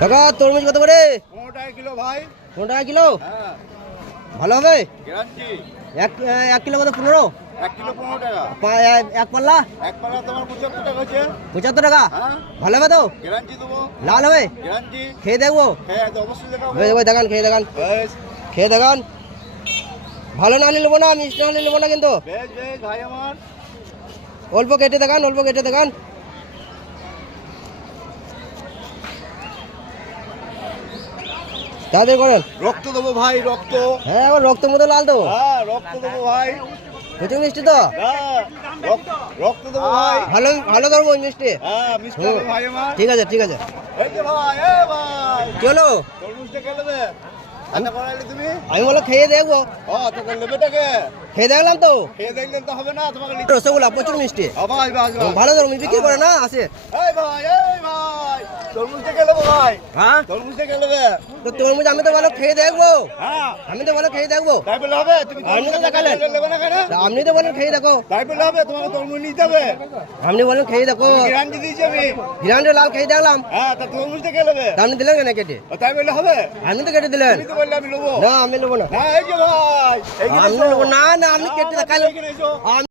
কাকা তরমুজ কত করে? 15 টাকা কিলো ভাই। 15 টাকা কিলো? হ্যাঁ ভালো হবে? গ্যারান্টি। এক কিলো কত? 15? 1 কিলো 15 টাকা। এক পাল্লা? এক পাল্লা তোমার 75 টাকা আছে। 75 টাকা? হ্যাঁ ভালো হবে তো? গ্যারান্টি দেবো। লাল হবে? গ্যারান্টি। খেয়ে দেখবো? হ্যাঁ তো অবশ্যই দেখাবো। দেখান, খেয়ে দেখান, বেশ খেয়ে দেখান। ভালো না হলে নেবো না, মিষ্টি না হলে নেবো না কিন্তু। বেশ বেশ ভাই আমার। অল্প কেটে দেখান, অল্প কেটে দেখান। তাদের করেন। রক্ত দেবো ভাই, রক্ত। হ্যাঁ আবার রক্ত মতো লাল তো। হ্যাঁ রক্ত দেবো ভাই। প্রচুর মিষ্টি তো। হ্যাঁ রক্ত দেবো ভাই। ভালো ভালো ধরবো মিষ্টি। হ্যাঁ মিষ্টি হবে ভাই আমার। ঠিক আছে, ঠিক আছে। এই যে ভাই, এই ভাই কি হলো? তরমুজটা কে নেবে? আচ্ছা করাইলে তুমি? আমি বলো খেয়ে দেখবো। ও তোকে নেবেটাকে খেয়ে দেখলাম তো। খেয়ে দেখলেন তো হবে না তোমাকে নিতে। রসগোল্লা প্রচুর মিষ্টি। ভাই ভাই ভাই। ভালো ধরো, বিক্রি করে না আসে। এই ভাই, এই ভাই তরমুজটা কে নেবে ভাই? হ্যাঁ তরমুজটা কে নেবে? তো তরমুজ আমি তো ভালো খেয়ে দেখবো। হ্যাঁ আমি তো ভালো খেয়ে দেখবো। তাই বলে হবে? তুমি আপনি তো দেখালেন। নেবে না কেন? আপনি তো বলেন খেয়ে দেখো। তাই বলে হবে? তোমাকে তরমুজ নিতে হবে। আপনি বলেন খেয়ে দেখো। গ্যারান্টি দিয়েছি আমি। গ্রান্ডে লাল খেয়ে দেখলাম। হ্যাঁ তা তরমুজটা কে নেবে? তা আপনি দিলেন কেন কেটে? ও, তাই বলে হবে? আপনি তো কেটে দিলেন। তুমি তো বললে আমি নেবো। না আমি নেবো না। না এই যে ভাই, এইখানে আমি এসো। নেবো না, না আপনি কেটে দেখালেন। এইখানে এসো।